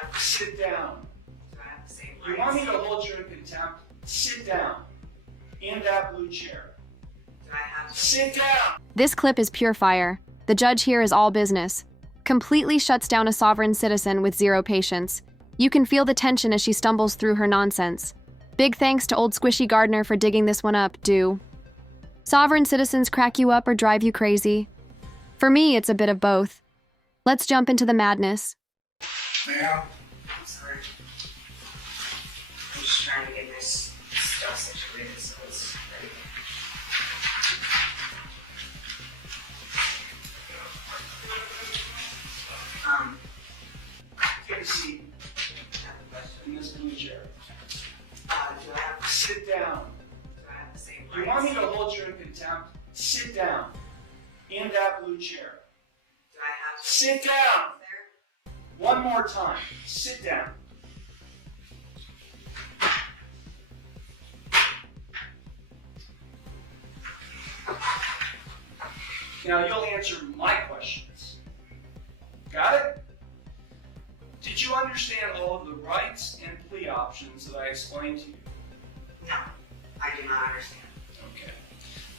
have to, Sit down. do I have the same rights? You want me to hold you in contempt? Sit down. In that blue chair. Do I have to? Sit down! This clip is pure fire. The judge here is all business. Completely shuts down a sovereign citizen with zero patience. You can feel the tension as she stumbles through her nonsense. Big thanks to old Squishy Gardner for digging this one up, do. Sovereign citizens crack you up or drive you crazy? For me, it's a bit of both. Let's jump into the madness. Ma'am? I'm sorry. I'm just trying to get this stuff situated so it's ready. Take a seat I have a question. in this blue chair. Do I have, Sit down. do I have the same rights? You want me to hold you in contempt? Sit down. In that blue chair. Do I have to? Sit down! There? One more time. Sit down. Now you'll answer my questions. Got it? Did you understand all of the rights and plea options that I explained to you? No, I do not understand. Okay.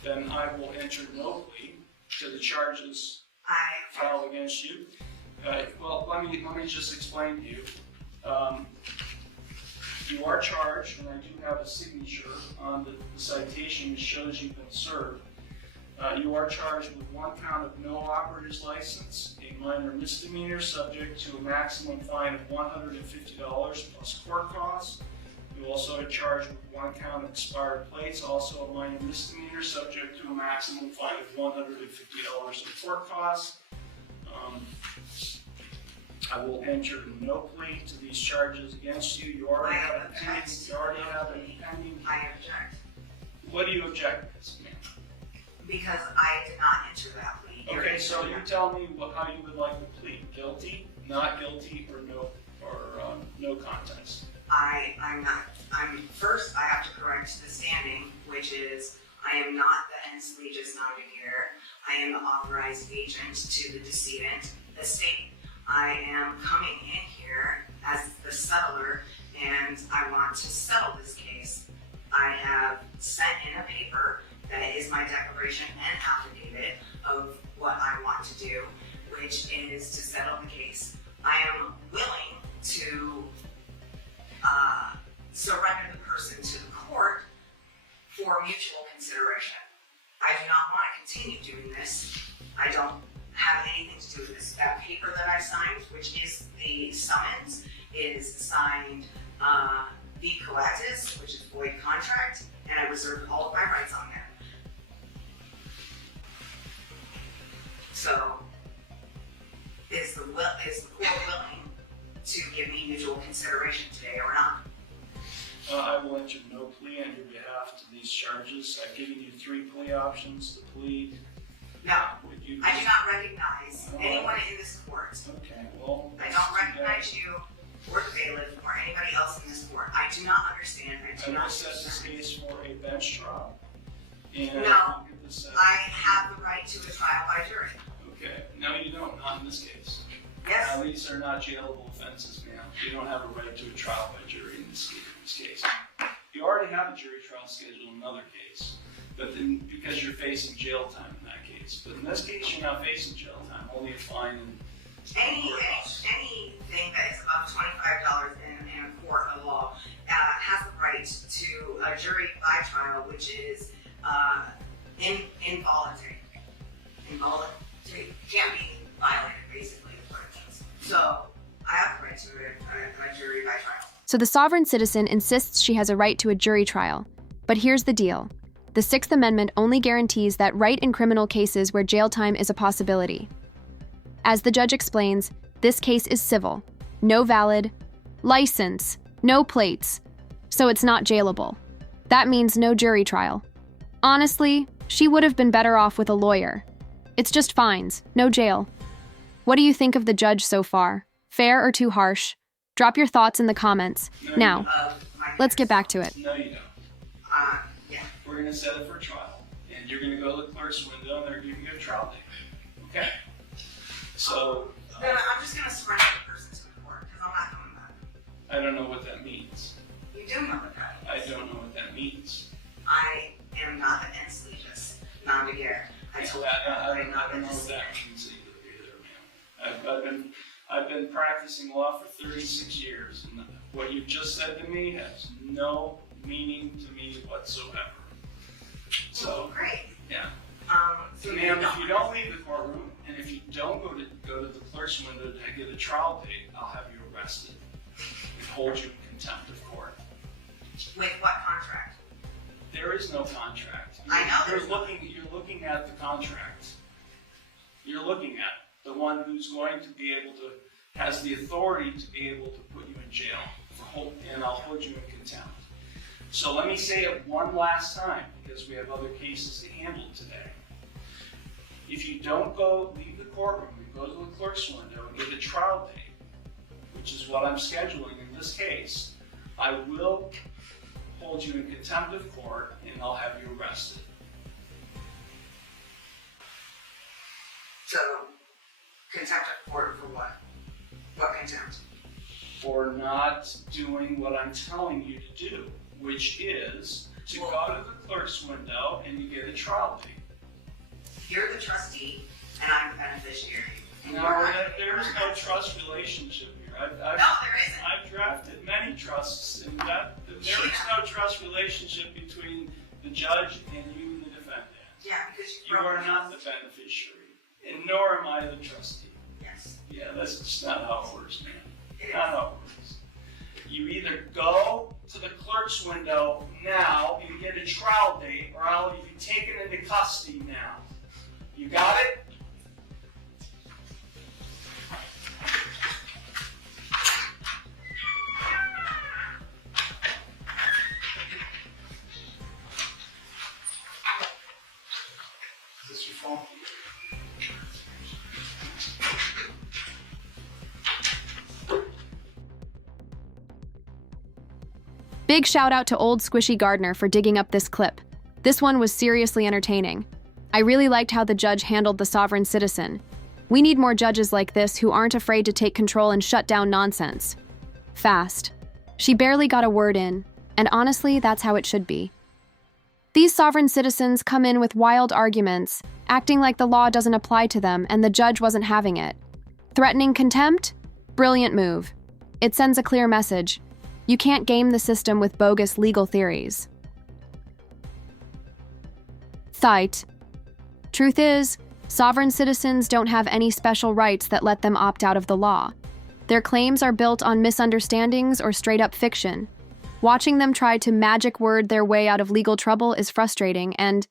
Then I will enter no plea to the charges I, filed against you. Well, let me just explain to you. You are charged, and I do have a signature on the citation that shows you've been served. You are charged with one count of no operator's license, a minor misdemeanor subject to a maximum fine of $150 plus court costs. You also are charged with one count of expired plates, also a minor misdemeanor subject to a maximum fine of $150 in court costs. I will enter no plea to these charges against you. You already have a pending. I object. What do you object to, ma'am? Because I did not enter that plea. Okay, so you tell me how you would like to plead: guilty, not guilty, or no contest. First I have to correct the standing, which is I am not the ens legis non-care. I am the authorized agent to the decedent estate. I am coming in here as the settler, and I want to settle this case. I have sent in a paper that is my declaration and affidavit of what I want to do, which is to settle the case. I am willing to surrender the person to the court for mutual consideration. I do not want to continue doing this. I don't have anything to do with this. That paper that I signed, which is the summons, is signed V. Coactus, which is void contract, and I reserved all of my rights on there. So, is the court willing to give me mutual consideration today or not? I will enter no plea on your behalf to these charges. I've given you 3 plea options to plead. No, Would you I do not recognize anyone in this court. Okay, well. I don't recognize you or the bailiff or anybody else in this court. I do not understand. I do I will not set this understand. case for a bench trial. And No, we'll get this set. I have the right to a trial by jury. Okay, no you don't, not in this case. Yes? These are not jailable offenses, ma'am. You don't have a right to a trial by jury in this case. You already have a jury trial scheduled in another case, but then because you're facing jail time in that case. But in this case, you're not facing jail time, only a fine and Anything that is above $25 in a court of law has the right to a jury by trial, which is involuntary. Involuntary can't be violated, basically, is what it means. So I have the right to a jury by trial. So the sovereign citizen insists she has a right to a jury trial. But here's the deal. The Sixth Amendment only guarantees that right in criminal cases where jail time is a possibility. As the judge explains, this case is civil. No valid license, no plates. So it's not jailable. That means no jury trial. Honestly, she would have been better off with a lawyer. It's just fines, no jail. What do you think of the judge so far? Fair or too harsh? Drop your thoughts in the comments. Now, let's get back to it. no you don't. Yeah. We're gonna set it for trial, and you're gonna go to the clerk's window and they're giving you a trial date. Okay? So, Then I'm just going to surrender the person to the court because I'm not coming don't know what that means. You do know what that I means. don't know what that means. I am not the ensleetus, non de guerre. I told you I I'm not the don't know what that decedent. means either, ma'am. I've been practicing law for 36 years, and what you just said to me has no meaning to me whatsoever. So, Great. yeah. So Ma'am, if you don't leave the courtroom, and if you don't go to the clerk's window to get a trial date, I'll have you arrested and hold you in contempt of court. With what contract? There is no contract. I know You're there's not. looking at the contract. You're looking at the one who's going to be able to, has the authority to be able to put you in jail, and I'll hold you in contempt. So let me say it one last time, because we have other cases to handle today. If you don't leave the courtroom, and go to the clerk's window and get a trial date, which is what I'm scheduling in this case, I will hold you in contempt of court and I'll have you arrested. So, contempt of court for what? What contempt? For not doing what I'm telling you to do, which is to go to the clerk's window and you get a trial date. You're the trustee, and I'm the beneficiary. And No, you're not- there is no trust relationship here. No, there isn't. I've drafted many trusts, and there is no trust relationship between the judge and you and the defendant. Yeah, because You are not the beneficiary, and nor am I the trustee. Yes. Yeah, that's just not how it works, man. It is. Not how it works. You either go to the clerk's window now and get a trial date, or I'll have you taken into custody now. You got it? Is this your phone? Big shout out to old Squishy Gardner for digging up this clip. This one was seriously entertaining. I really liked how the judge handled the sovereign citizen. We need more judges like this who aren't afraid to take control and shut down nonsense. Fast. She barely got a word in, and honestly, that's how it should be. These sovereign citizens come in with wild arguments, acting like the law doesn't apply to them and the judge wasn't having it. Threatening contempt? Brilliant move. It sends a clear message. You can't game the system with bogus legal theories. Thite. Truth is, sovereign citizens don't have any special rights that let them opt out of the law. Their claims are built on misunderstandings or straight-up fiction. Watching them try to magic word their way out of legal trouble is frustrating and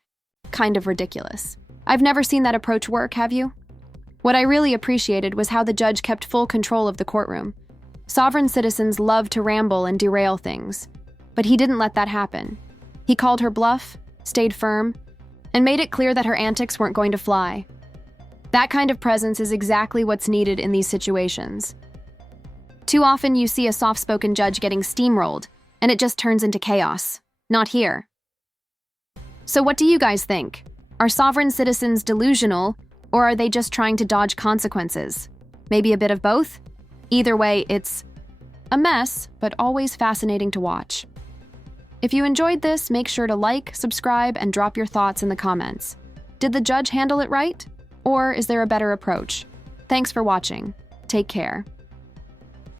kind of ridiculous. I've never seen that approach work, have you? What I really appreciated was how the judge kept full control of the courtroom. Sovereign citizens love to ramble and derail things, but he didn't let that happen. He called her bluff, stayed firm, and made it clear that her antics weren't going to fly. That kind of presence is exactly what's needed in these situations. Too often you see a soft-spoken judge getting steamrolled, and it just turns into chaos. Not here. So what do you guys think? Are sovereign citizens delusional, or are they just trying to dodge consequences? Maybe a bit of both? Either way, it's a mess, but always fascinating to watch. If you enjoyed this, make sure to like, subscribe, and drop your thoughts in the comments. Did the judge handle it right? Or is there a better approach? Thanks for watching. Take care.